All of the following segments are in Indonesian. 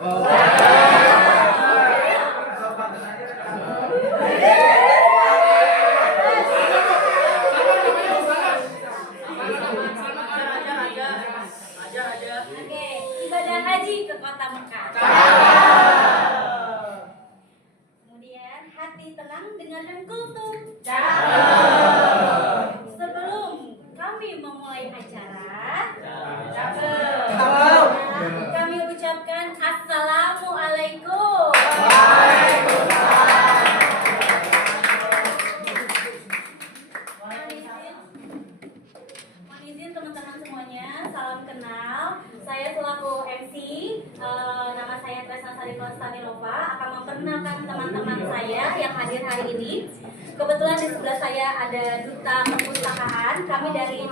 Oke, ibadah haji ke kota Mekah. Kemudian hati tenang dengarkan kultum. Sebelum kami memulai acara, kami ucapkan Assalamualaikum. Mohon izin teman-teman semuanya, salam kenal. Saya selaku MC, nama saya Tresna Sari Konstantinova, akan memperkenalkan teman-teman saya yang hadir hari ini. Kebetulan di sebelah saya ada Duta Perpustakaan, kami dari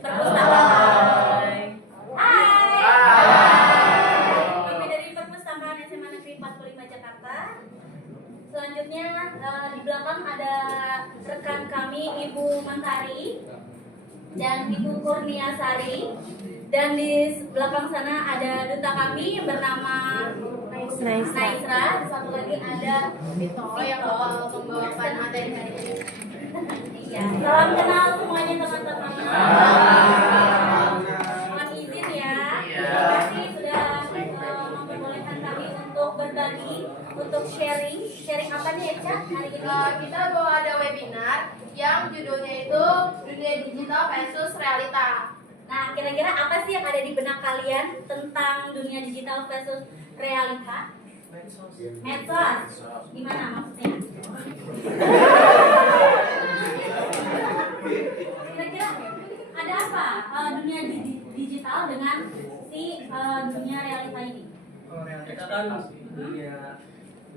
Perpustakaan. Hai. Kami dari Perpustakaan SMA Negeri 45 Jakarta. Selanjutnya di belakang ada rekan kami Ibu Mentari dan Ibu Kurniasari, dan di belakang sana ada duta kami yang bernama Naisra. Satu lagi ada Vito yang membawakan materi hari ini. Iya, salam kenal semuanya teman-teman. Mohon izin ya. Terima kasih sudah memperbolehkan kami untuk berbagi, untuk sharing. Sharing apa nih Eca hari ini? Kita bawa ada webinar yang judulnya itu Dunia Digital versus Realita. Nah, kira-kira apa sih yang ada di benak kalian tentang dunia digital versus realita? Medsos. Gimana maksudnya? Kira-kira ada apa dunia digital dengan si dunia realita ini? Oh, realita kan dunia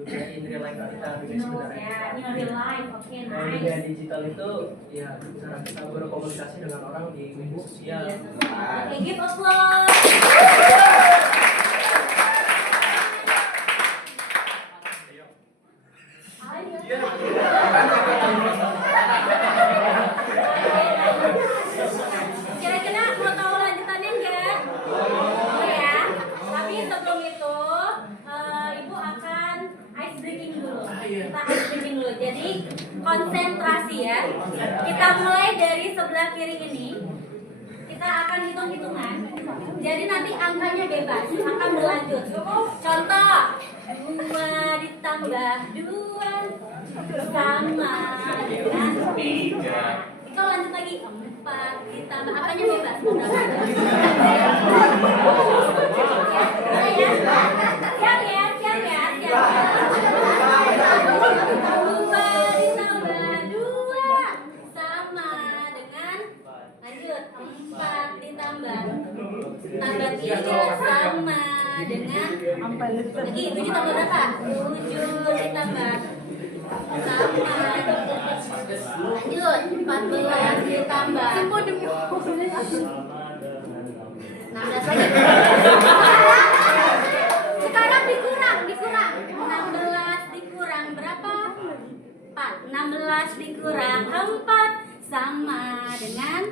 in real life kita, dunia sebenarnya. Ya, in real life. Oke, Kalau dunia nice. digital itu ya cara kita berkomunikasi dengan orang di media sosial. Oke, give applause. Kira-kira mau tahu lanjutannya enggak? Oh ya. Tapi sebelum itu Ibu akan ice breaking dulu. Kita ice breaking dulu. Jadi konsentrasi ya. Kita mulai dari sebelah kiri ini. Kita akan hitung-hitungan. Jadi nanti angkanya bebas, akan berlanjut. Contoh, 2 ditambah 2 sama dengan 3. Kalau lanjut lagi, 4 ditambah, angkanya bebas. Siap ya, siap ya, siap. 2 ditambah 2 sama dengan, lanjut, 4 ditambah 3 sama dengan lagi 7 tambah berapa? 7 ditambah sama lanjut 14 ditambah 16 lagi. Sekarang dikurang 16 dikurang berapa? 4. 16 dikurang 4 sama dengan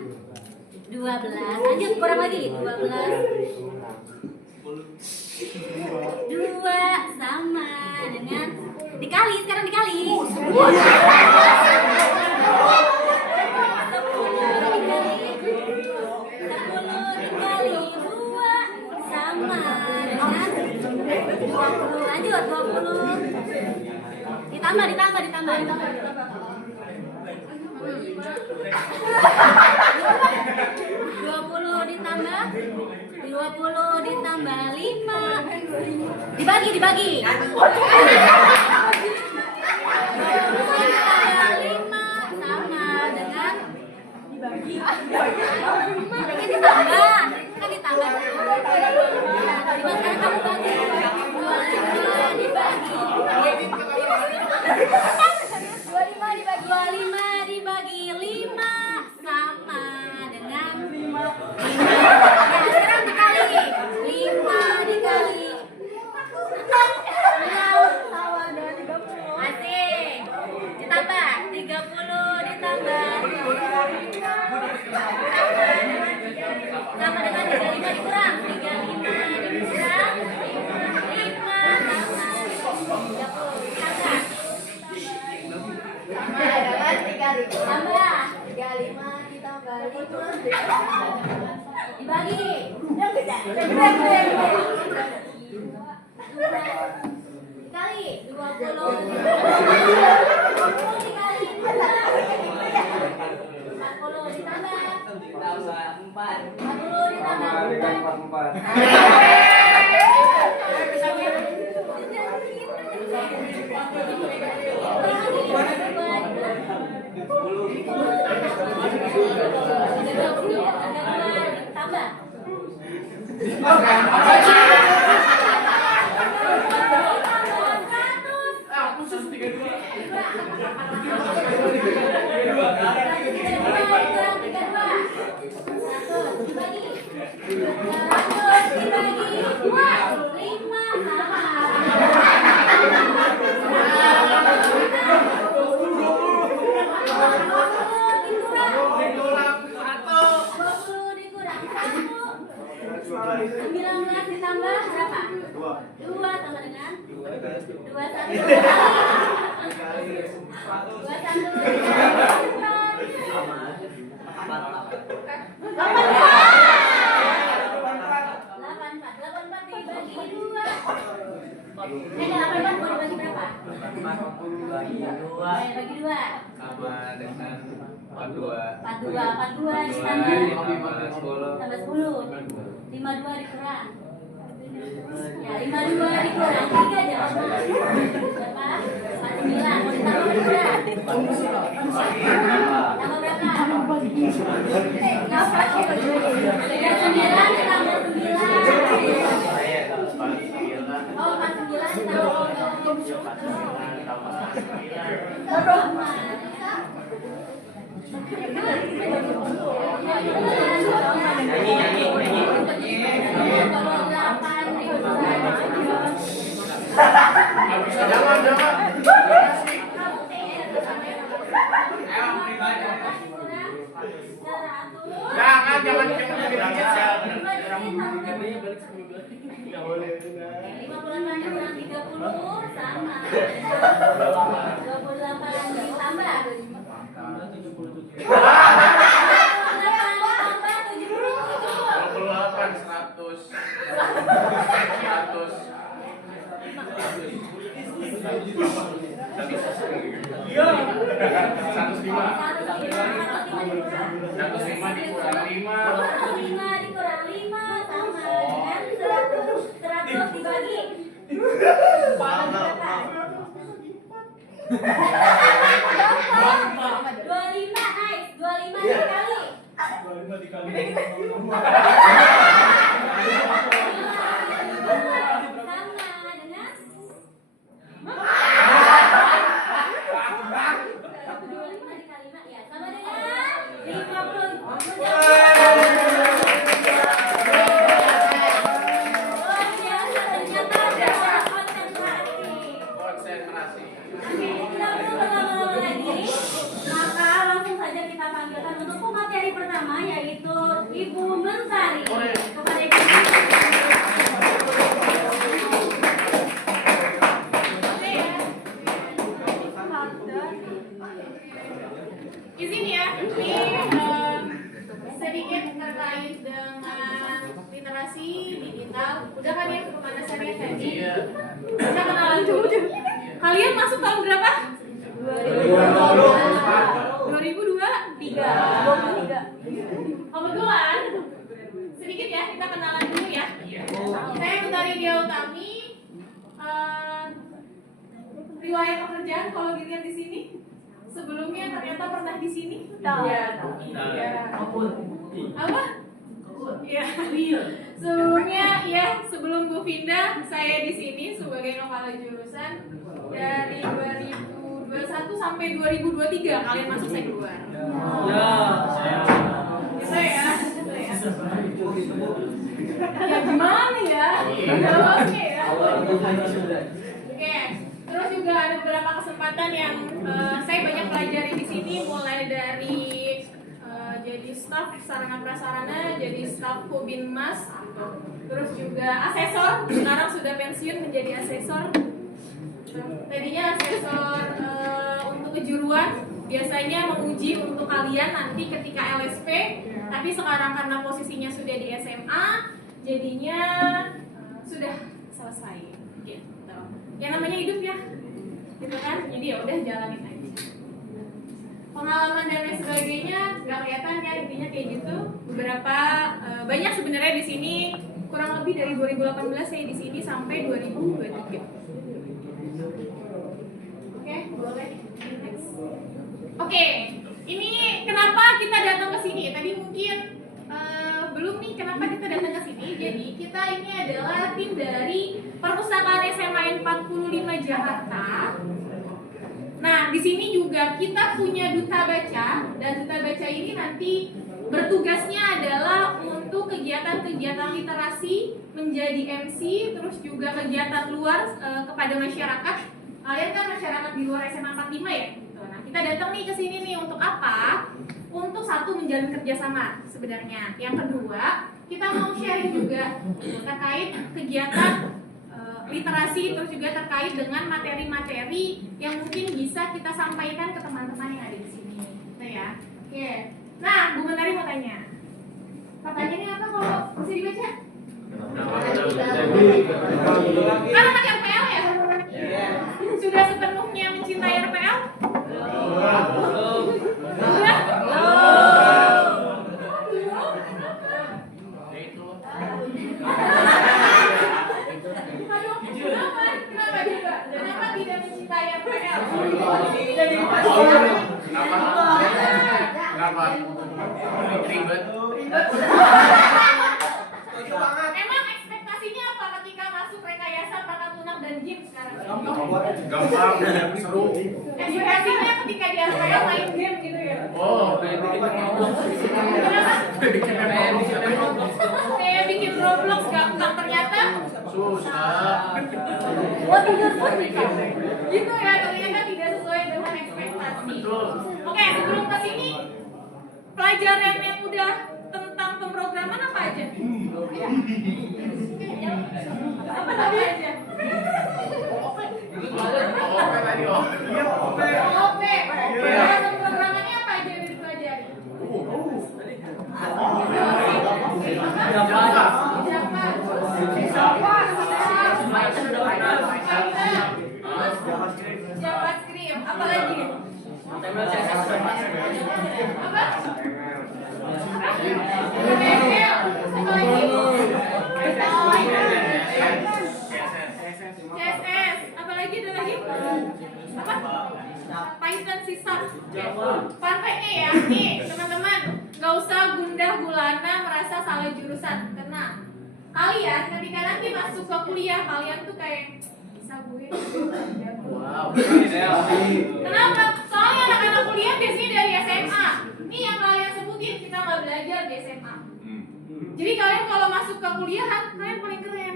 12. Lanjut kurang lagi 12. 2 sama dengan dikali, sekarang dikali 10 dikali 2 sama dengan 20. Lanjut 20. Ditambah 20 ditambah 5 dibagi 20 ditambah 5 sama dengan dibagi ditambah kan ditambah sekarang kamu bagi 25 dibagi 5 sama dengan 5. Sekarang dikali 5 dikali 6 sama Dibagi. Dikali 20. 40 dikali 40 ditambah 40 ditambah 4. Tambah. Ditambah berapa? 2 tambah dengan 42 ditambah 10 52 dikurang ya 52 dikurang 3 jawaban berapa? 49 mau ditambah berapa? Tambah berapa? 9 ditambah 9 oh 49 ditambah Izin ya, ini sedikit terkait dengan literasi digital. Udah kan ya pemanasannya tadi? Kita kenalan dulu. Kalian masuk tahun berapa? 2023. Kebetulan sedikit ya kita kenalan dulu ya. Saya Utari Dia Utami. Riwayat pekerjaan kalau dilihat di sini. Sebelumnya ternyata pernah di sini. Ya. Apa? Ya. Sebelumnya ya, sebelum Bu Vinda saya di sini sebagai kepala jurusan dari 2021 sampai 2023 kalian masuk saya keluar. Gitu ya. Ya gimana ya? Oke ya. Oke. Terus juga ada beberapa kesempatan yang saya banyak pelajari di sini, mulai dari jadi staf sarana prasarana, jadi staf Hubinmas, terus juga asesor. Sekarang sudah pensiun menjadi asesor. Tadinya asesor untuk kejuruan, biasanya menguji untuk kalian nanti ketika LSP, tapi sekarang karena posisinya sudah di SMA, jadinya sudah selesai. Gitu. Yang namanya hidup ya, gitu kan? Jadi ya udah jalanin aja. Pengalaman dan lain sebagainya nggak kelihatan ya, intinya kayak gitu. Beberapa banyak sebenarnya di sini, kurang lebih dari 2018 saya di sini sampai 2023. Oke, boleh. Next. Oke, ini kenapa kita datang ke sini? Tadi mungkin belum nih kenapa kita datang ke sini. Jadi kita ini adalah tim dari Perpustakaan SMA 45 Jakarta. Nah, di sini juga kita punya duta baca, dan duta baca ini nanti bertugasnya adalah untuk kegiatan-kegiatan literasi, menjadi MC, terus juga kegiatan luar kepada masyarakat. Kalian kan masyarakat di luar SMA 45 ya? Nah, kita datang nih ke sini nih untuk apa? Untuk satu, menjalin kerjasama sebenarnya. Yang kedua, kita mau sharing juga terkait kegiatan literasi, terus juga terkait dengan materi-materi yang mungkin bisa kita sampaikan ke teman-teman yang ada di sini. Nah ya, oke. Nah, Bu Mentari mau tanya. Pertanyaannya apa kalau bisa dibaca? Kan anak RPL ya? Sudah sepenuhnya mencintai RPL? Sudah? Kenapa juga? Kenapa tidak mencintai RPL? Kenapa? Ribet. Emang ekspektasinya apa ketika masuk rekayasa Bakat Lunak dan Gym sekarang? Gampang, seru. Ekspektasinya ketika di RPL main game gitu ya? Oh, Kayak bikin Roblox gampang, ternyata susah. gitu ya, ternyata tidak sesuai dengan ekspektasi. Oke, sebelum ke sini pelajaran yang udah tentang pemrograman apa aja? Apa aja? Oke tadi oh. Oke. Pemrogramannya apa aja yang dipelajari? JavaScript, apa lagi? Apa? CSS, apa lagi? Ada lagi? Apa? Python, C#. Fun fact-nya ya, nih teman-teman, nggak usah gundah gulana merasa salah jurusan, karena kalian ketika nanti masuk ke kuliah kalian tuh kayak bisa gue. Wow. Kenapa? Soalnya anak-anak kuliah biasanya dari SMA. Nih yang kalian sebutin kita nggak belajar di SMA. Jadi kalian kalau masuk ke kuliahan kalian paling keren.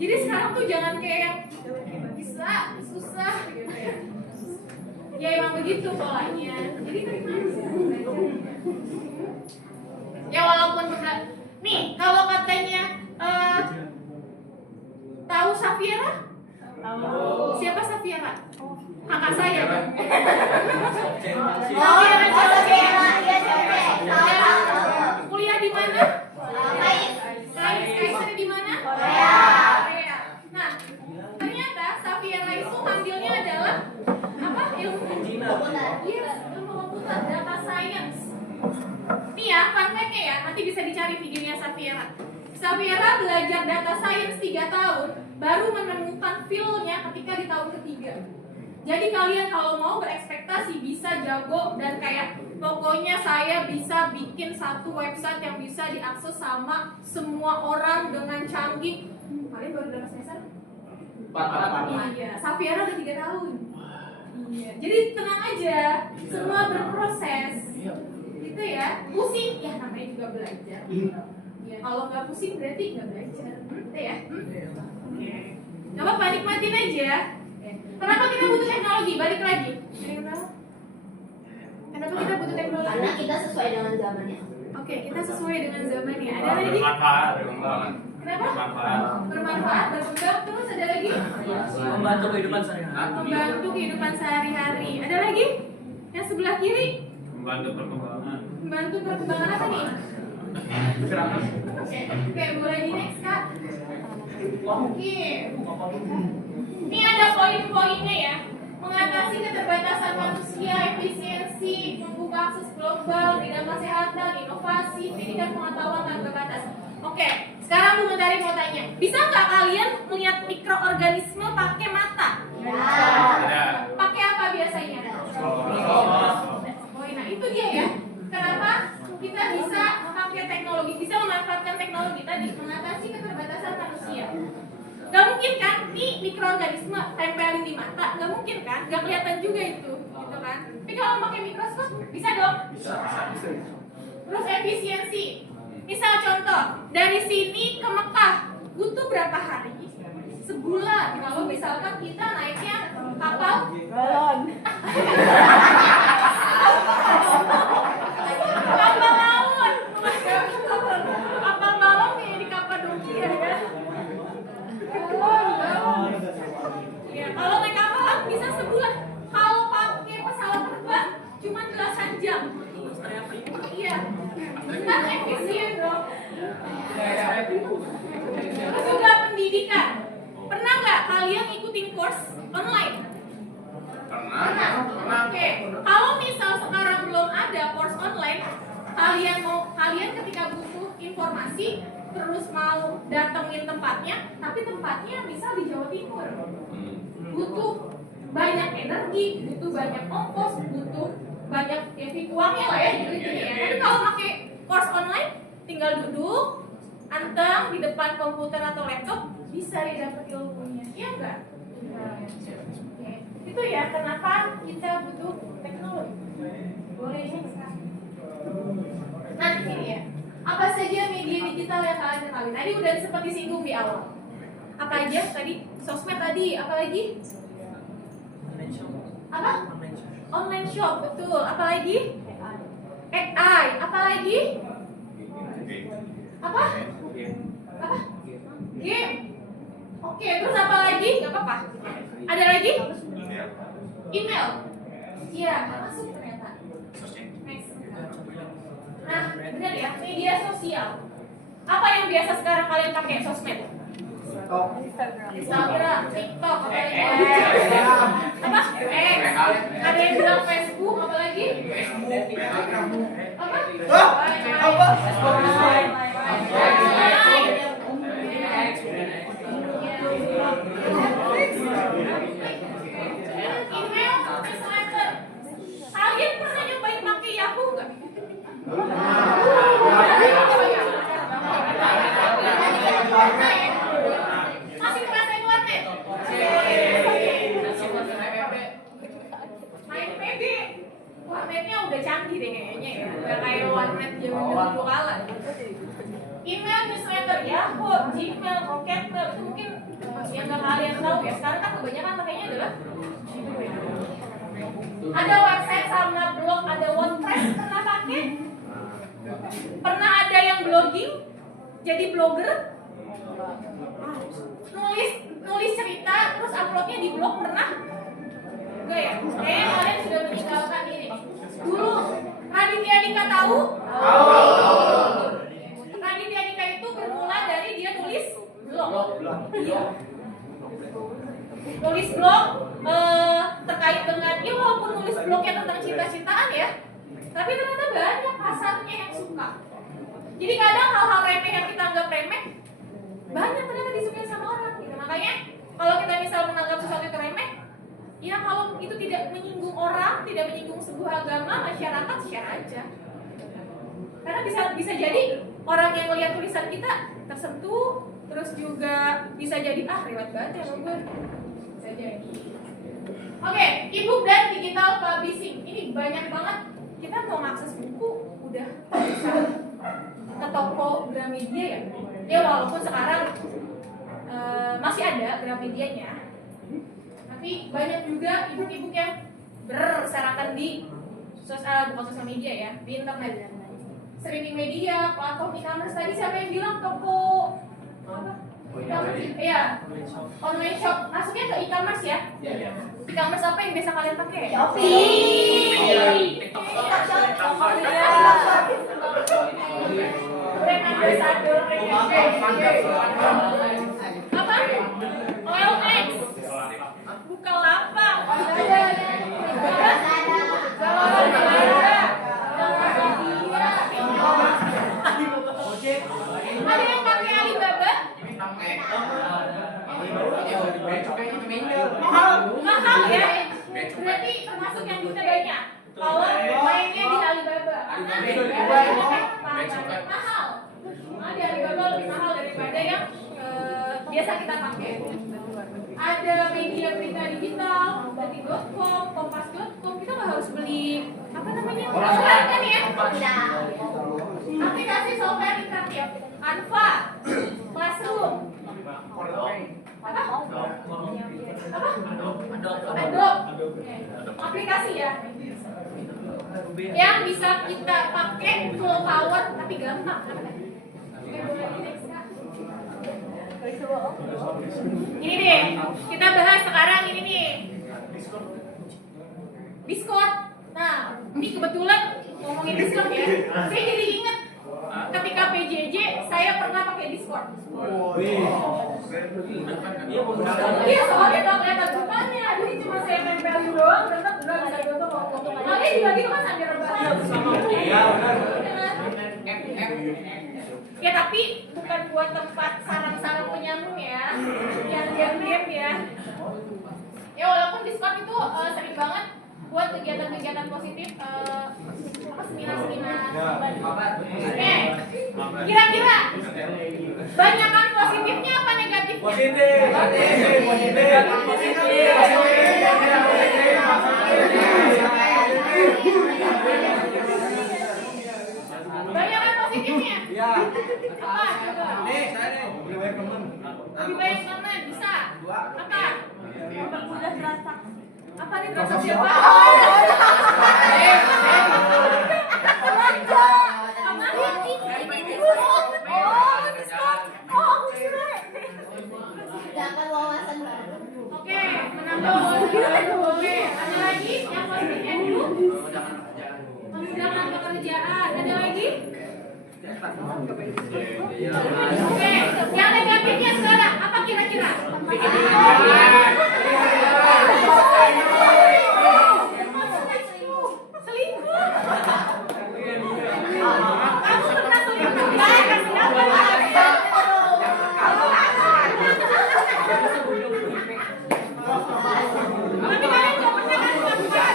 Jadi sekarang tuh jangan kayak nggak bisa, susah gitu ya. Ya emang begitu polanya. Jadi terima aja. Ya walaupun benar. Nih kalau katanya tahu Safira? Siapa Safira? Kakak saya. Kuliah di mana? Kaisar di mana? Korea. Nah, ternyata Safira itu ambilnya adalah apa? Ilmu komputer. Iya, ilmu komputer, data science. Nih ya, fun fact-nya ya, nanti bisa dicari videonya Safira. Safira belajar data science 3 tahun, baru menemukan feel-nya ketika di tahun ketiga. Jadi kalian kalau mau berekspektasi bisa jago dan kayak pokoknya saya bisa bikin satu website yang bisa diakses sama semua orang dengan canggih. Kalian baru berapa semester? 4. Iya, Safira udah 3 tahun. Iya, jadi tenang aja, semua berproses. Gitu ya, pusing ya namanya juga belajar. Ya, kalau nggak pusing berarti nggak belajar. Gitu ya. Oke. Gak apa-apa, nikmatin aja. Kenapa kita butuh teknologi? Balik lagi. Kenapa kita butuh teknologi? Karena kita sesuai dengan zamannya. Oke, kita sesuai dengan zamannya. Ada lagi? Bermanfaat. Kenapa? Bermanfaat. Bermanfaat, berkembang. Terus ada lagi? Membantu kehidupan sehari-hari. Membantu kehidupan sehari-hari. Ada lagi? Yang sebelah kiri Membantu perkembangan. membantu perkembangan apa nih? Oke, boleh di next Kak. Oke. Ini ada poin-poinnya ya. Mengatasi keterbatasan manusia, efisiensi, membuka akses global, bidang kesehatan, inovasi, pendidikan pengetahuan tanpa batas. Oke, sekarang Bu Mentari mau tanya, bisa nggak kalian melihat mikroorganisme pakai mata? Ada. Pakai apa biasanya? Oh, nah itu dia ya. Kenapa kita bisa memakai teknologi, bisa memanfaatkan teknologi tadi mengatasi keterbatasan manusia? Gak mungkin kan, nih mikroorganisme tempelin di mata, gak mungkin kan, gak kelihatan juga itu, gitu kan? Tapi kalau pakai mikroskop bisa dong. Terus efisiensi. Misal contoh, dari sini ke Mekah butuh berapa hari? Sebulan. Kalau misalkan kita naiknya kapal Balon. kapal laut, kapal balon nih di Kapadokia ya. Ya, kalau naik kapal laut bisa sebulan. Kalau pakai pesawat terbang cuma belasan jam. Iya, kan efisien dong. Terus juga pendidikan. Pernah nggak kalian ngikutin course online? Pernah. Oke, kalau misal sekarang belum ada course online, kalian ketika butuh informasi terus mau datengin tempatnya, tapi tempatnya misal di Jawa Timur, butuh banyak energi, butuh banyak ongkos, butuh banyak uangnya lah ya, gitu ya. Tapi kalau pakai course online, tinggal duduk, anteng di depan komputer atau laptop, bisa ya dapet ilmunya, iya enggak? Oke. Itu ya kenapa kita butuh teknologi. Boleh ini sekarang. Nah ini ya, apa saja media digital yang kalian kenali? Tadi udah sempat disinggung di awal. Apa aja tadi? Sosmed tadi, apa lagi? Apa? Online shop, betul. Apa lagi? AI, apa lagi? Apa? Apa? Game. Oke, terus apa lagi? Gak apa-apa. Ada lagi? Email. Iya, masuk ternyata. Next. Nah, benar ya, media sosial. Apa yang biasa sekarang kalian pakai sosmed? Instagram, TikTok, apa lagi? Apa? X. Ada yang bilang Facebook, apa lagi? Apa? Email, newsletter. Kalian pernah nyobain pakai Yahoo nggak? Masih ngerasain warnet? Main PB. Warnetnya udah canggih deh kayaknya ya. Udah kayak warnet zaman dulu kala. Email, newsletter, Yahoo, Gmail, Rocket Mail, itu mungkin yang nggak kalian tahu ya. Sekarang kan kebanyakan pakainya adalah ada website sama blog, ada WordPress. Pernah pakai? Pernah ada yang blogging? Jadi blogger? Nulis cerita terus uploadnya di blog pernah? Enggak ya? Kayaknya kalian sudah meninggalkan ini. Dulu Raditya Dika tahu? Raditya Dika itu bermula dari dia nulis blog. Iya. Nulis blog terkait dengan, ya walaupun nulis blognya tentang cinta-cintaan ya, tapi ternyata banyak pasarnya yang suka. Jadi kadang hal-hal remeh yang kita anggap remeh, banyak ternyata disukai sama orang gitu. Makanya kalau kita misal menganggap sesuatu itu remeh, ya kalau itu tidak menyinggung orang, tidak menyinggung sebuah agama, masyarakat, share aja. Karena bisa jadi orang yang melihat tulisan kita tersentuh, terus juga bisa jadi rewet banget ya gue. Bisa jadi. Oke, e-book dan digital publishing. Ini banyak banget. Kita mau mengakses buku udah bisa ke toko Gramedia ya. Ya walaupun sekarang masih ada Gramedianya. Tapi banyak juga e-book yang berserakan di bukan sosial media ya, di internet. Streaming media, platform e-commerce. Tadi siapa yang bilang toko apa? Iya, online shop. Masuknya ke e-commerce ya? E-commerce apa yang biasa kalian pakai? Shopee. Brand ambassador apa? OLX, Bukalapak, ada yang pakai Alibaba? Mahal ya? Berarti termasuk yang bisa banyak. Kalau mainnya di Alibaba, mahal. Di Alibaba lebih mahal daripada yang biasa kita pakai. Ada media berita digital, detik.com, kompas.com. Kita nggak harus beli apa namanya? Software kan ya? Aplikasi software interaktif, Anfa, Classroom, apa? Adobe. Aplikasi ya, yang bisa kita pakai full power tapi gampang. Ini deh, kita bahas sekarang ini nih, Discord. Nah, ini kebetulan ngomongin Discord ya, saya jadi ingat ketika PJJ saya pernah pakai Discord. Iya, soalnya kalau kelihatan depannya, jadi cuma saya tempelin doang, tetap udah bisa foto. Kalau dia juga gitu kan sambil rebahan. Iya, benar. Ya tapi bukan buat tempat sarang-sarang penyambung ya, yang game-game ya. Ya walaupun Discord itu sering banget buat kegiatan-kegiatan positif, apa seminar-seminar. Oke, kira-kira banyakan positifnya apa negatifnya? Positif. Banyakan positifnya? Iya. Apa? Coba. Nih, saya nih. Lebih banyak teman, bisa. Apa? Mempermudah transaksi. Apa nih transaksi apa? Dapat wawasan baru. Oke, menambah wawasan boleh. Ada lagi yang positifnya dulu? Memudahkan pekerjaan. Ada lagi? Oke, yang negatifnya sekarang apa kira-kira? Selingkuh. Kamu pernah selingkuh? Kasih apa? Tapi kalian nggak pernah kan melakukan?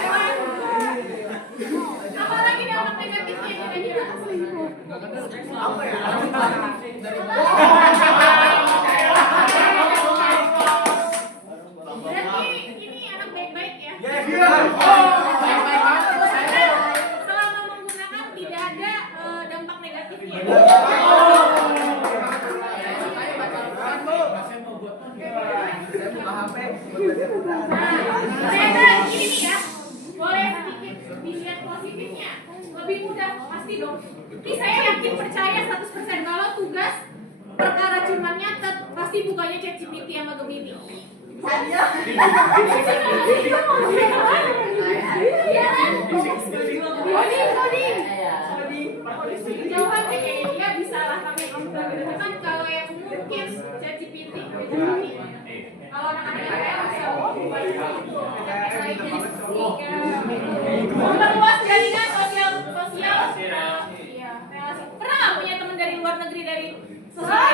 Apalagi dampak negatifnya kira-kira? Apa ya? Berarti ini anak baik-baik ya? Baik-baik. Selama menggunakan tidak ada dampak negatifnya. Nah, ini nih ya, boleh sedikit dilihat positifnya. Lebih mudah, pasti dong. Ini saya yakin percaya 100% kalau tugas perkara cuman nyatet pasti bukanya ChatGPT sama Gemini. Iya kan? Coding. Jawabannya kayaknya dia bisa lah pakai komputer gitu kan. Kalau yang umum mungkin ChatGPT, Gemini. Kalau anak-anak yang lain bisa memperluas jaringan sosial. Iya, relasi. Pernah nggak punya teman dari luar negeri dari sosial?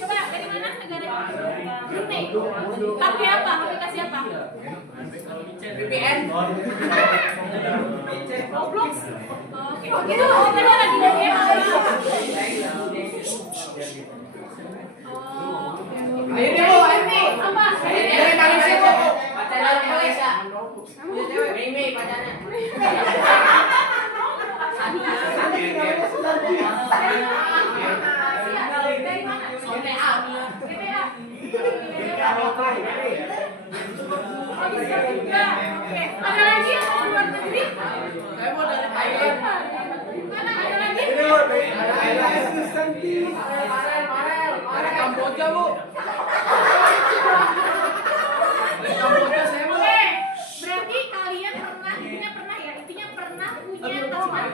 Coba dari mana negara? Brunei. Pakai apa? Aplikasi apa? VPN. Roblox. Oke. Itu kita lagi game apa? Ini apa? Dari Malaysia, Bu. Pacaran Malaysia. Mimi pacaran. Dari mana? GTA. Oh, bisa juga. Oke. Ada lagi yang mau luar negeri? Saya mau dari Thailand. Mana ada lagi? Ini dari Thailand. Kamboja, Bu. Kamboja saya, Bu. Oke, berarti kalian intinya pernah punya teman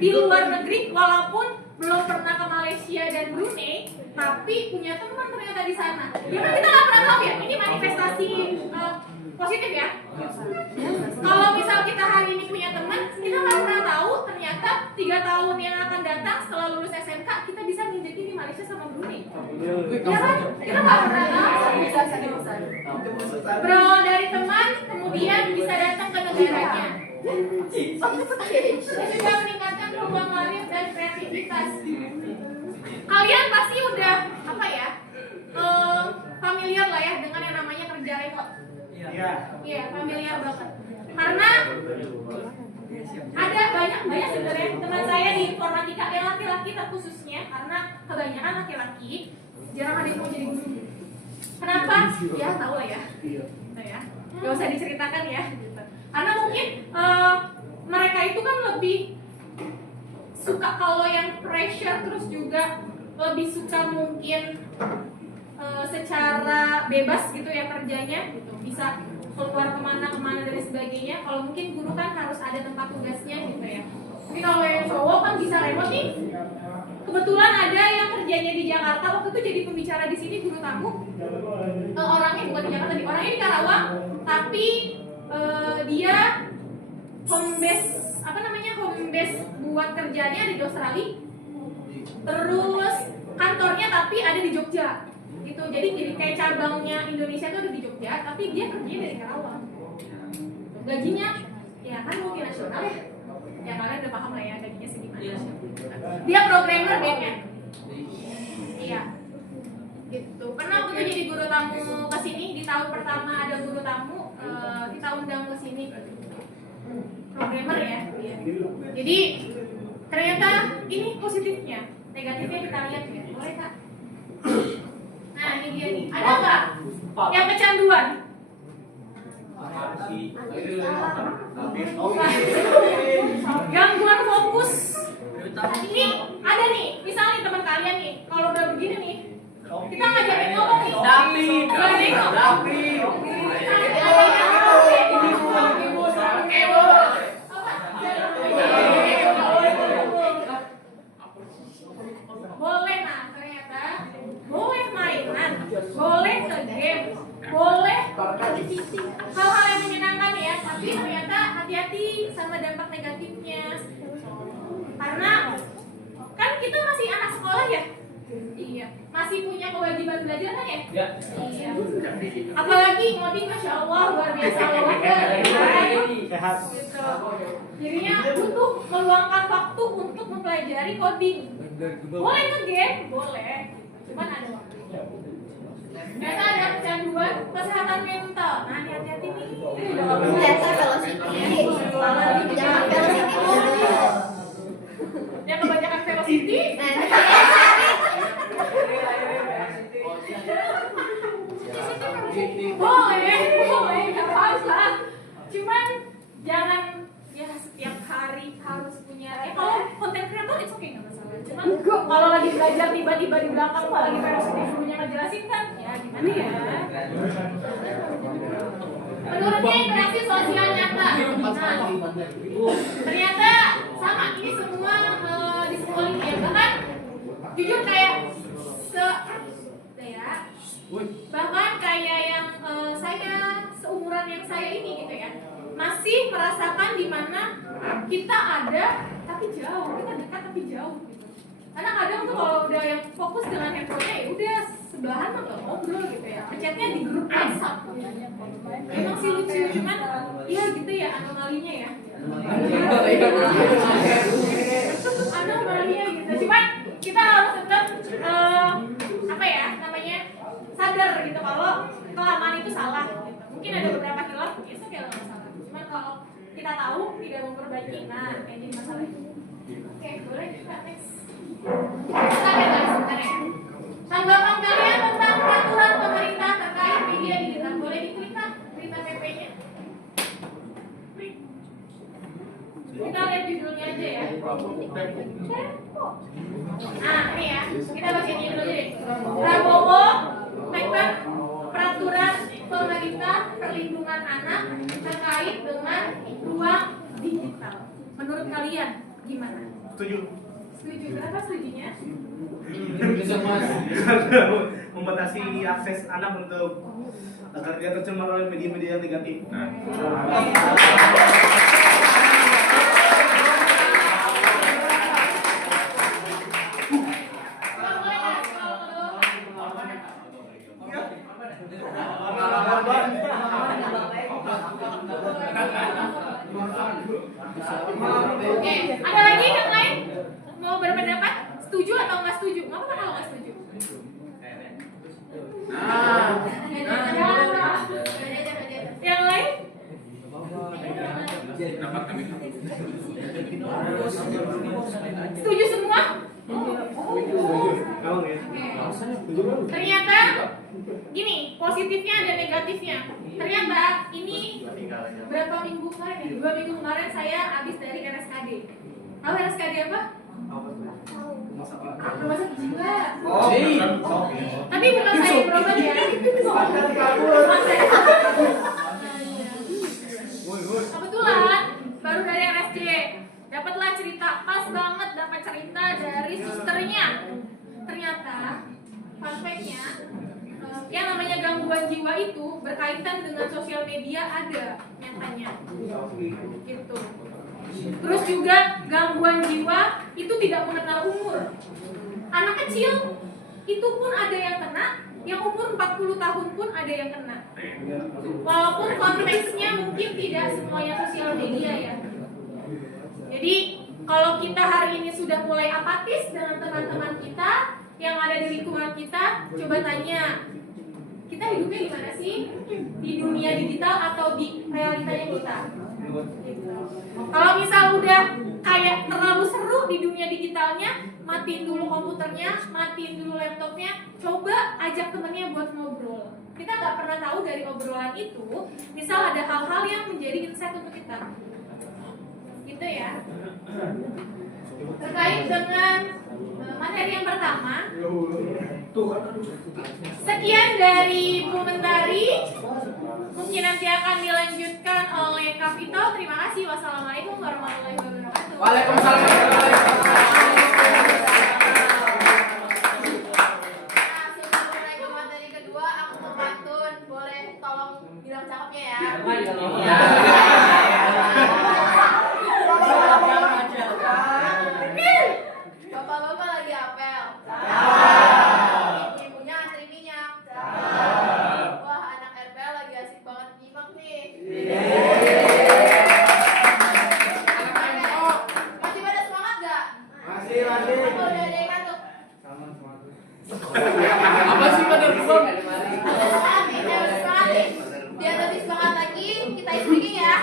di luar negeri walaupun belum pernah ke Malaysia dan Brunei, tapi punya teman ternyata di sana. Ya kan kita nggak pernah tahu ya, ini manifestasi positif ya. Kalau misal kita hari ini punya teman, kita nggak pernah tahu ternyata 3 tahun yang akan datang setelah lulus SMK kita bisa nginjekin di Malaysia sama Brunei. Ya kan? Kita nggak pernah tahu. Bro dari teman kemudian bisa datang ke negaranya. Itu juga meningkatkan peluang karir dan kreativitas. Kalian pasti udah familiar lah ya dengan yang namanya kerja remote. Iya, familiar banget. Karena ada banyak sebenarnya teman saya di informatika yang laki-laki terkhususnya, karena kebanyakan laki-laki jarang ada yang mau jadi guru. Kenapa? Ya tahu lah ya. Nah ya, gak usah diceritakan ya. Karena mungkin mereka itu kan lebih suka kalau yang pressure, terus juga lebih suka mungkin secara bebas gitu ya kerjanya, gitu. Bisa keluar kemana dan sebagainya. Kalau mungkin guru kan harus ada tempat tugasnya gitu ya. Tapi kalau yang cowok kan bisa remote nih. Kebetulan ada yang kerjanya di Jakarta, waktu itu jadi pembicara di sini guru tamu. Orangnya bukan di Jakarta, orangnya di Karawang, tapi dia home base buat kerjanya di Australia. Terus kantornya tapi ada di Jogja. Gitu. Jadi kayak cabangnya Indonesia tuh ada di Jogja, tapi dia kerjanya dari Karawang. Gajinya ya kan multinasional ya. Ya kalian udah paham lah ya gajinya segimana. Dia programmer backend. Iya. Gitu. Pernah waktu itu jadi guru tamu ke sini, di tahun pertama ada guru tamu, kita undang ke sini. Programmer ya. Iya. Jadi ternyata ini positifnya, negatifnya kita lihat ya. Boleh Kak? Nah ini dia nih. Ada nggak yang kecanduan? Gangguan fokus. Ini ada nih, misalnya teman kalian nih, kalau udah begini nih, kita ngajakin ngomong nih. Boleh, nah ternyata boleh mainan, boleh nge-game, boleh hal-hal yang menyenangkan ya, tapi ternyata hati-hati sama dampak negatifnya. Karena kan kita masih anak sekolah ya. Iya, masih punya kewajiban belajar kan ya? Iya. Apalagi ngoding, masya Allah luar biasa loh. Sehat. Gitu. Jadinya butuh meluangkan waktu untuk mempelajari coding. Boleh nge-game, boleh. Cuman ada waktunya. Biasa ada kecanduan kesehatan mental. Nah, hati-hati nih. Biasa velocity. Jangan velocity dulu. Yang kebanyakan velocity. Boleh, nggak apa-apa. Cuman jangan ya setiap hari harus punya. Ya kalau konten kreator itu oke nggak masalah. Cuman kalau lagi belajar tiba-tiba di belakang lagi velocity gurunya ngejelasin kan, ya gimana ya? Menurutnya interaksi sosial nyata. Nah, ternyata sama ini semua di sekolah ini ya. Bahkan jujur kayak bahkan kayak yang saya seumuran yang saya ini gitu ya, masih merasakan di mana kita ada tapi jauh, kita dekat tapi jauh gitu. Karena kadang tuh kalau udah yang fokus dengan handphonenya ya udah sebelahan mah nggak ngobrol gitu ya, chatnya di grup WhatsApp. Emang sih lucu, cuman iya gitu ya anomalinya ya. Anomalinya gitu, cuman kita harus tetap sadar gitu kalau kelamaan itu salah gitu. Mungkin ada beberapa hilaf, itu kayak nggak masalah. Cuman kalau kita tahu tidak memperbaiki, nah kayak jadi masalah. Oke, boleh kita next. Sebentar ya. Tanggapan kalian tentang peraturan pemerintah terkait media digital, boleh diklik Kak berita PP-nya. Kita lihat judulnya aja ya. Nah ini ya, kita baca judul aja deh. Prabowo Setuju. Setuju. Kenapa setujunya? Membatasi akses anak untuk agar dia tercemar oleh media-media negatif. Oke, ada lagi yang lain mau berpendapat? Setuju atau nggak setuju? Nggak apa-apa kalau nggak setuju. Yang lain? Dapat kami. Setuju semua? Emang ya? Ternyata gini, positifnya dan negatifnya. Ternyata ini berapa minggu kemarin ya? 2 minggu kemarin saya habis dari RSKD. Tahu RSKD apa? Rumah sakit jiwa. Tapi bukan saya yang berobat ya. Kebetulan baru dari RSJ. Dapatlah cerita, pas banget dapat cerita dari susternya. Ternyata fun fact-nya, yang namanya gangguan jiwa itu berkaitan dengan sosial media ada nyatanya. Gitu. Terus juga gangguan jiwa itu tidak mengenal umur. Anak kecil itu pun ada yang kena, yang umur 40 tahun pun ada yang kena. Walaupun konteksnya mungkin tidak semuanya sosial media ya. Jadi kalau kita hari ini sudah mulai apatis dengan teman-teman kita yang ada di lingkungan kita, coba tanya, kita hidupnya gimana sih? Di dunia digital atau di realitanya kita? Kalau misal udah kayak terlalu seru di dunia digitalnya, matiin dulu komputernya, matiin dulu laptopnya, coba ajak temennya buat ngobrol. Kita nggak pernah tahu dari obrolan itu, misal ada hal-hal yang menjadi insight untuk kita. Gitu ya. Terkait dengan materi yang pertama, sekian dari Bu Mentari. Mungkin nanti akan dilanjutkan oleh Kak Vito. Terima kasih. Wassalamualaikum warahmatullahi wabarakatuh. Waalaikumsalam warahmatullahi wabarakatuh. Nah, sebelum mulai ke materi kedua, aku mau pantun. Boleh tolong bilang cakepnya ya? Bapak-bapak lagi apel. Ibu-ibunya antri minyak. Wah, anak RPL lagi asik banget nyimak nih. Masih pada semangat gak? Masih. Apa udah ada yang ngantuk? Apa sih pada belum? Semangat nih. Biar lebih semangat lagi, kita speaking ya.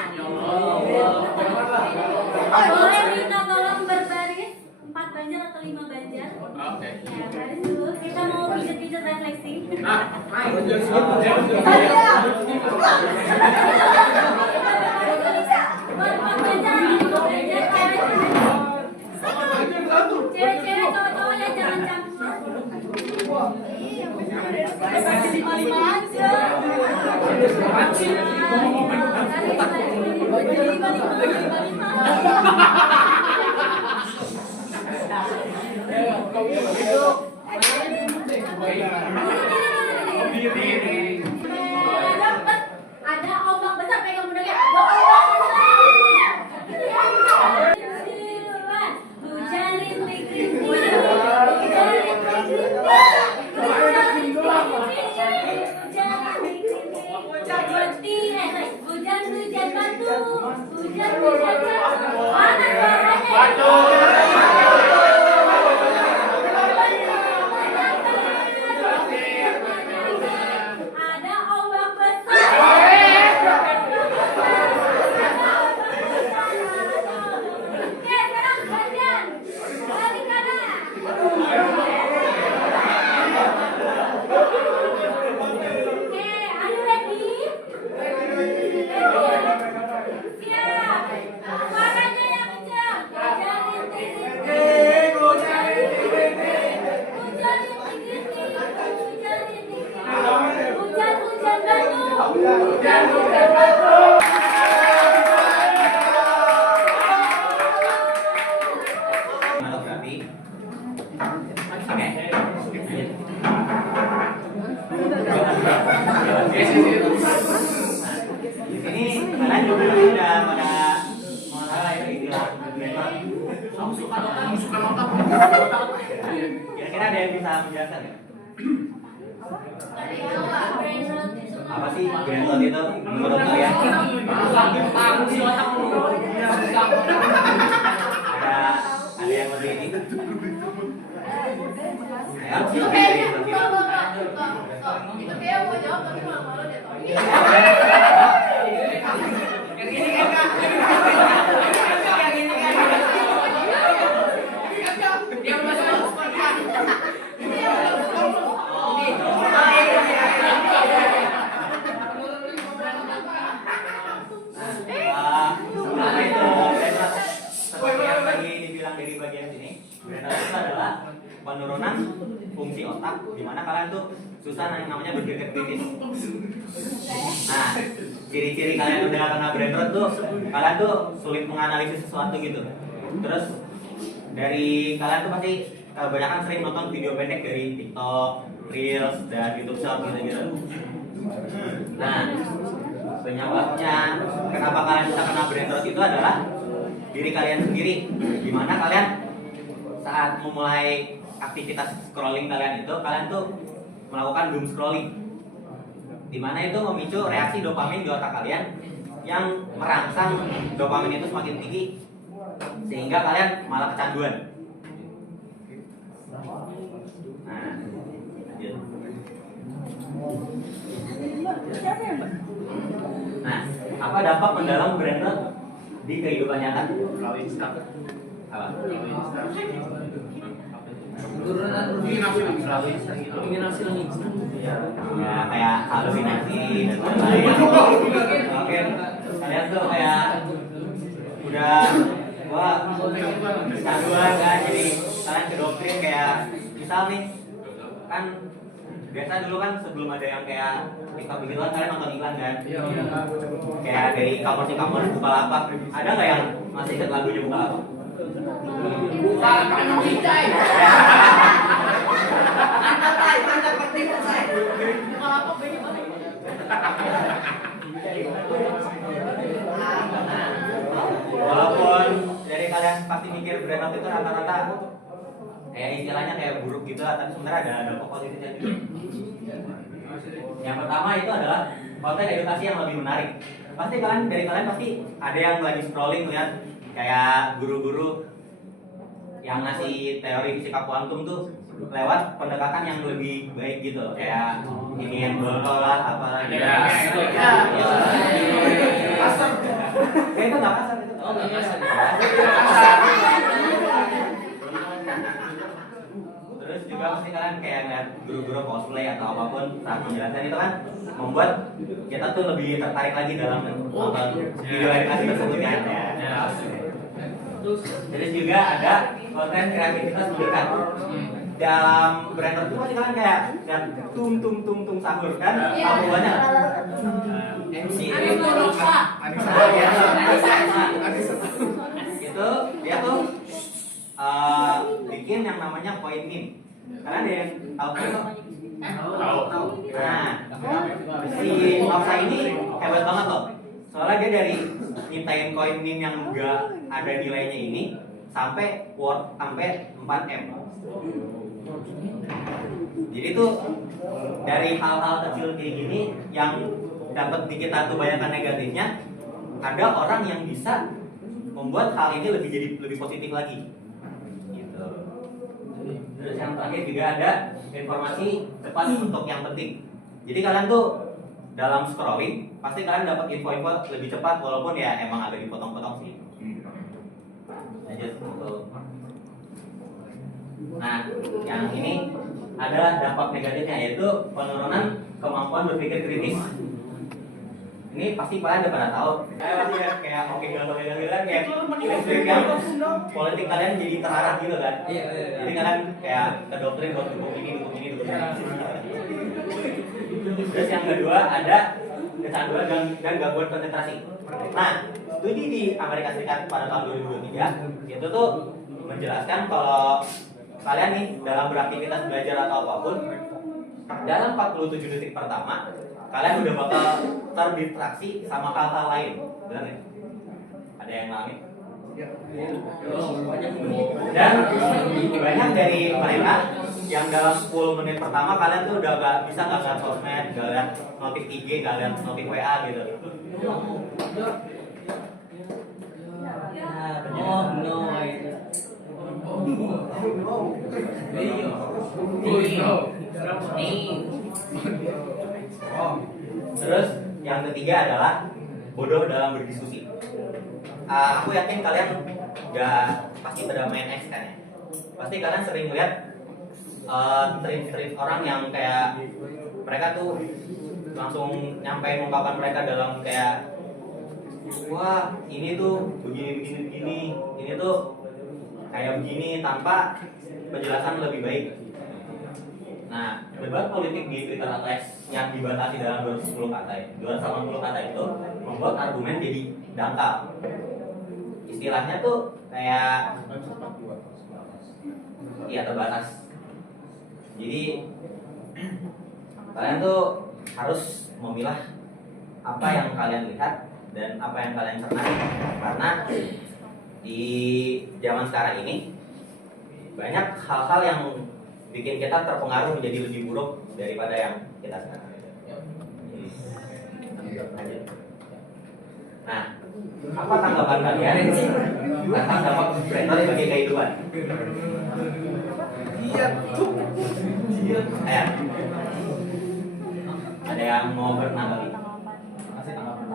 Boleh minta tolong berbaris 4 banjar atau 5 banjar? Oke. Ya, baris dulu. Kita mau pijat-pijat refleksi. Cewek-cewek, cowok-cowok ya jangan campur. Lima aja. Ada ombak besar pegang bundanya. Hujan rintik-rintik. Hujan batu. Hujan batu. Panas suaranya. Oke. Ini kalian juga udah pada mulai istilah brainrot. Kira-kira ada yang bisa menjelaskan ya? Apa sih brainrot itu menurut kalian? Ada yang lebih ini? Ayo, Itu kayaknya itu kayak mau jawab tapi malu-malu deh. Seperti yang tadi dibilang dari bagian sini, brainrot itu adalah penurunan fungsi otak di mana kalian tuh susah namanya berpikir kritis. Nah, ciri-ciri kalian udah kena brainrot tuh kalian tuh sulit menganalisis sesuatu gitu. Terus dari kalian tuh pasti kebanyakan sering nonton video pendek dari TikTok, Reels, dan YouTube Short gitu-gitu. Nah, penyebabnya kenapa kalian bisa kena brainrot itu adalah diri kalian sendiri, dimana kalian saat memulai aktivitas scrolling kalian tuh melakukan doom scrolling, dimana itu memicu reaksi dopamin di otak kalian yang merangsang dopamin itu semakin tinggi sehingga kalian malah kecanduan. Nah, gitu. Nah, apa dampak mendalam brainrot di kehidupan nyata? Apa? Ya kayak halusinasi dan lain-lain. Oke, kalian tuh kayak udah kecanduan kan, jadi kalian kedoktrin kayak misal nih kan biasa dulu kan sebelum ada yang kayak TikTok begitu kan kalian nonton iklan kan, kayak dari e-commerce Bukalapak, ada nggak yang masih ingat lagunya Bukalapak? Walaupun dari kalian pasti mikir brainrot itu rata-rata kayak istilahnya kayak buruk gitu lah, tapi sebenarnya ada positifnya juga. Yang pertama itu adalah konten edukasi yang lebih menarik. Pasti dari kalian pasti ada yang lagi scrolling lihat kayak guru-guru yang ngasih teori fisika kuantum tuh lewat pendekatan yang lebih baik gitu, kayak ingin botol lah apalah gitu. Kasar. Itu nggak kasar itu. Oh nggak kasar. Terus juga pasti kalian kayak ngeliat guru-guru cosplay atau apapun saat menjelaskan itu kan membuat kita tuh lebih tertarik lagi dalam nonton video edukasi tersebut kan. Terus juga ada konten kreativitas mendekat. Dalam brainrot itu pasti kalian kayak tung sahur kan? Apa banyak? MC itu dia tuh bikin yang namanya point meme. Kalian ada yang tahu itu? Tahu. Nah, si Nopsa ini hebat banget loh. Soalnya dia dari nyiptain koin meme yang enggak ada nilainya ini sampai worth sampai 4M. Jadi tuh dari hal-hal kecil kayak gini yang dapat bikin kita tuh banyakkan negatifnya, ada orang yang bisa membuat hal ini lebih positif lagi. Gitu. Terus yang terakhir juga ada informasi cepat untuk yang penting. Jadi kalian tuh dalam scrolling pasti kalian dapat info-info lebih cepat walaupun ya emang agak dipotong-potong sih. Lanjut untuk nah, yang ini ada dampak negatifnya yaitu penurunan kemampuan berpikir kritis. Ini pasti kalian udah pada tahu. Saya pasti ya, kayak oke gagal-gagal kayak yang politik kalian jadi terarah gitu kan. Jadi kalian kayak kedoktrin buat dukung ini. Terus yang kedua ada kecanduan dan gangguan konsentrasi. Nah, studi di Amerika Serikat pada tahun 2023 itu tuh menjelaskan kalau kalian nih dalam beraktivitas belajar atau apapun, dalam 47 detik pertama kalian udah bakal terdistraksi sama hal-hal lain, benar nggak? Ada yang ngalamin? Dan banyak dari mereka yang dalam 10 menit pertama kalian tuh udah gak bisa nggak lihat sosmed, nggak lihat notif IG, nggak lihat notif WA gitu. Oh no. Terus yang ketiga adalah bodoh dalam berdiskusi. Aku yakin kalian gak pasti pada main X kan ya. Pasti kalian sering lihat tweet orang yang kayak mereka tuh langsung nyampein ungkapan mereka dalam kayak, wah ini tuh begini, ini tuh kayak begini tanpa penjelasan lebih baik. Nah, debat politik di Twitter atau X yang dibatasi dalam 210 kata, 280 kata itu membuat argumen jadi dangkal. Istilahnya tuh kayak iya terbatas. Jadi kalian tuh harus memilah apa yang kalian lihat dan apa yang kalian cermati, karena di zaman sekarang ini banyak hal-hal yang bikin kita terpengaruh menjadi lebih buruk daripada yang kita sekarang. Nah, apa tanggapan kalian tentang dampak brandon bagi kehidupan? Ayo. Ada yang mau bernanggapi? Kasih tanggapan.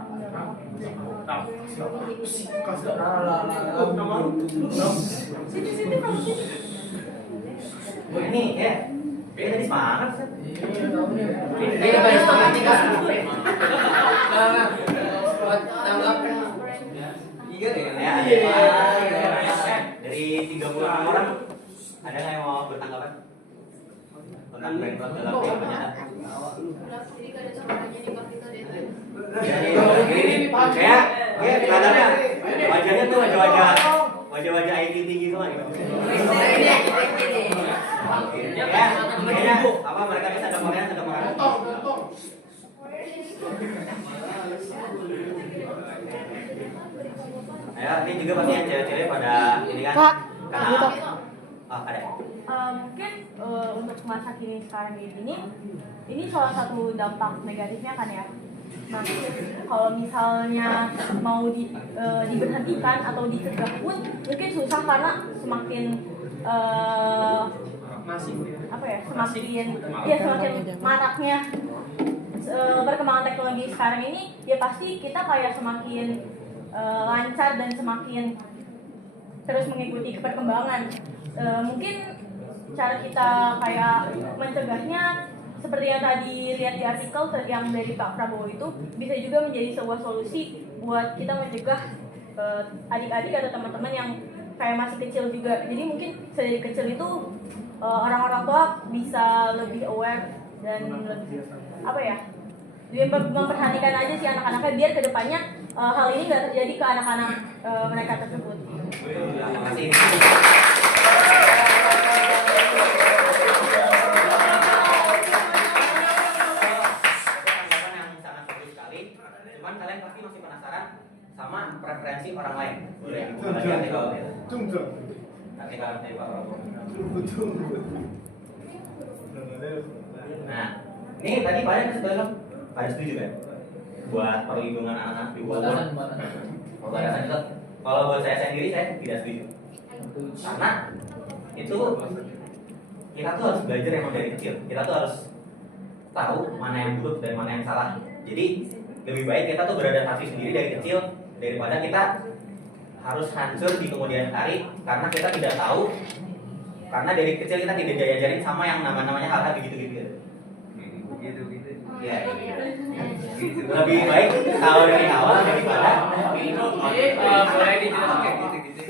Ini ya, dia tadi semangat. Dia baris matematika. Buat tanggap. Iya deh. Ya, dari 36 orang ada nggak yang mau bertanggapan tentang brandon dalam kehidupannya? Jadi kada sama aja nih waktu itu deh. Ini kayak kelihatannya wajahnya tuh wajah-wajah IT tinggi semua gitu. Ya, kayaknya apa mereka bisa ada Korea, ada Korea. Ayo, ini juga pasti yang cewek-cewek pada ini kan. Kak, Karena gitu. ada. Mungkin untuk masa kini sekarang ini salah satu dampak negatifnya kan ya. Nah, kalau misalnya mau diberhentikan atau dicegah pun mungkin susah karena semakin semakin maraknya perkembangan teknologi sekarang ini, ya pasti kita kayak semakin lancar dan semakin terus mengikuti perkembangan. Mungkin cara kita kayak mencegahnya seperti yang tadi lihat di artikel yang dari Pak Prabowo itu bisa juga menjadi sebuah solusi buat kita mencegah adik-adik atau teman-teman yang kayak masih kecil juga. Jadi mungkin dari kecil itu orang-orang tua bisa lebih aware dan lebih memperhatikan aja si anak-anaknya biar kedepannya hal ini nggak terjadi ke anak-anak mereka tersebut. Terima kasih. Cuman kalian pasti masih penasaran sama preferensi orang lain. Boleh nanti kalau Pak Prabowo. Nah, ini tadi kalian sebenarnya pada setuju kan? Buat perlindungan anak-anak di bawah pembatasan itu. Kalau buat saya sendiri saya tidak setuju. Karena itu kita tuh harus belajar emang dari kecil. Kita tuh harus tahu mana yang buruk dan mana yang salah. Jadi lebih baik kita tuh beradaptasi sendiri dari kecil daripada kita harus hancur di kemudian hari karena kita tidak tahu, karena dari kecil kita tidak diajarin sama yang namanya hal-hal begitu-gitu. Ya. Lebih baik tahu dari awal daripada Boleh dijelaskan kayak gitu-gitu.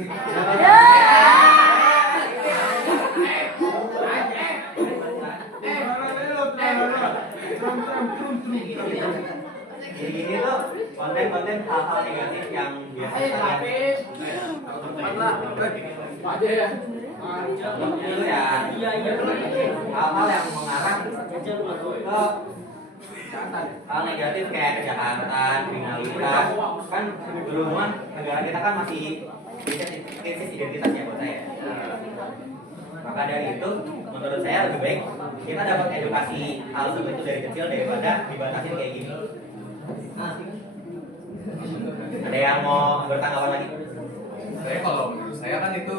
Jadi ini tuh konten-konten hal-hal negatif yang biasa kalian Contohnya itu ya hal-hal yang mengarah ke hal negatif kayak kejahatan, kriminalitas. Kan berhubungan negara kita kan masih krisis identitas ya buat saya. Maka dari itu menurut saya lebih baik kita dapat edukasi hal seperti itu dari kecil daripada dibatasi kayak gini. Ada yang mau bertanggapan lagi? Saya kalau menurut saya kan itu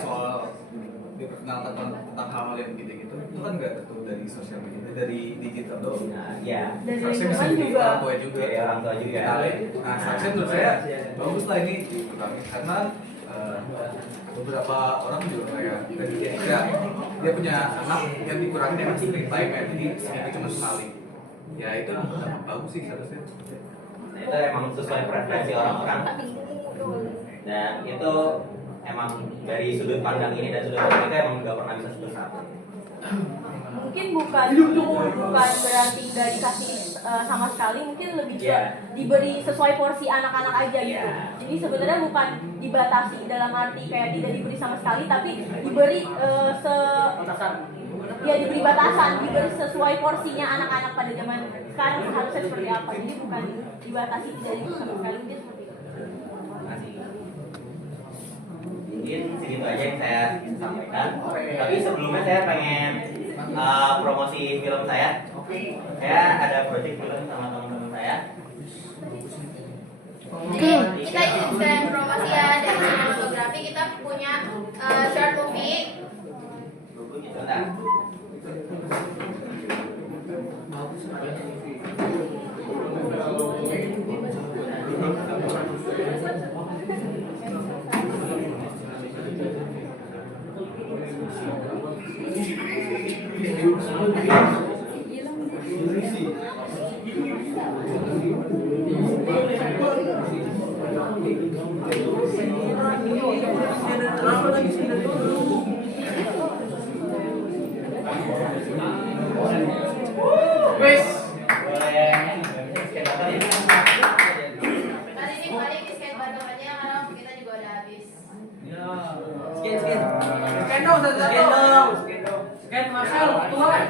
soal diperkenalkan tentang hal-hal yang gitu-gitu itu kan nggak tentu dari sosial media, dari digital doang. Nah, ya. Harusnya bisa dari orang tua juga. Dari orang tua juga. Nah, harusnya menurut saya bagus lah ini karena beberapa orang juga kayak dia punya anak yang dikurangin emang screen time ya, jadi seminggu cuma sekali. Ya itu bagus sih harusnya. Nah, itu emang sesuai preferensi orang-orang. Dan itu emang dari sudut pandang ini dan sudut pandang itu emang nggak pernah bisa bersatu. Mungkin bukan berarti nggak dikasih sama sekali, mungkin lebih diberi sesuai porsi anak-anak aja gitu. Jadi sebenarnya bukan dibatasi dalam arti kayak tidak diberi sama sekali, tapi diberi diberi batasan, diberi sesuai porsinya anak-anak pada zaman sekarang seharusnya seperti apa. Jadi bukan dibatasi tidak diberi sama sekali, mungkin seperti itu. Mungkin segitu aja yang saya sampaikan. Tapi sebelumnya saya pengen promosi film saya. Saya ada project film sama teman-teman saya. Kita izin promosi ya dari sinematografi, kita punya short movie. Sebentar. Wes. Kali ini paling di skatepark aja karena kita juga udah habis. Scan dong, scan dong. Scan Marcel, keluar.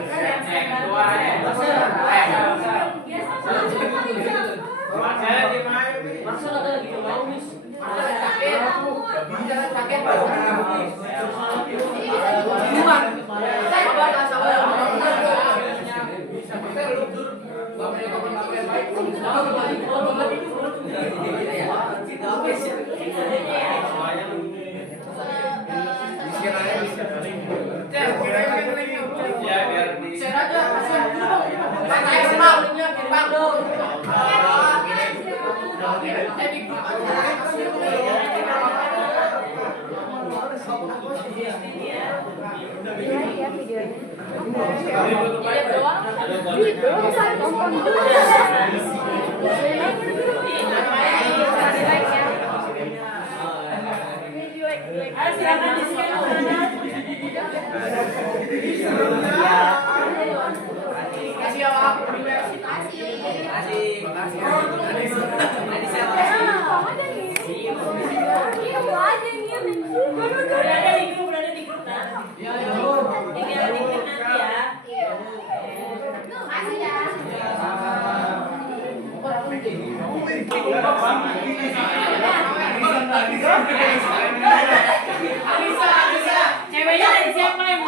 Marcel ada lagi mau mis. Jangan sakit baru. Ceweknya dari siapa yang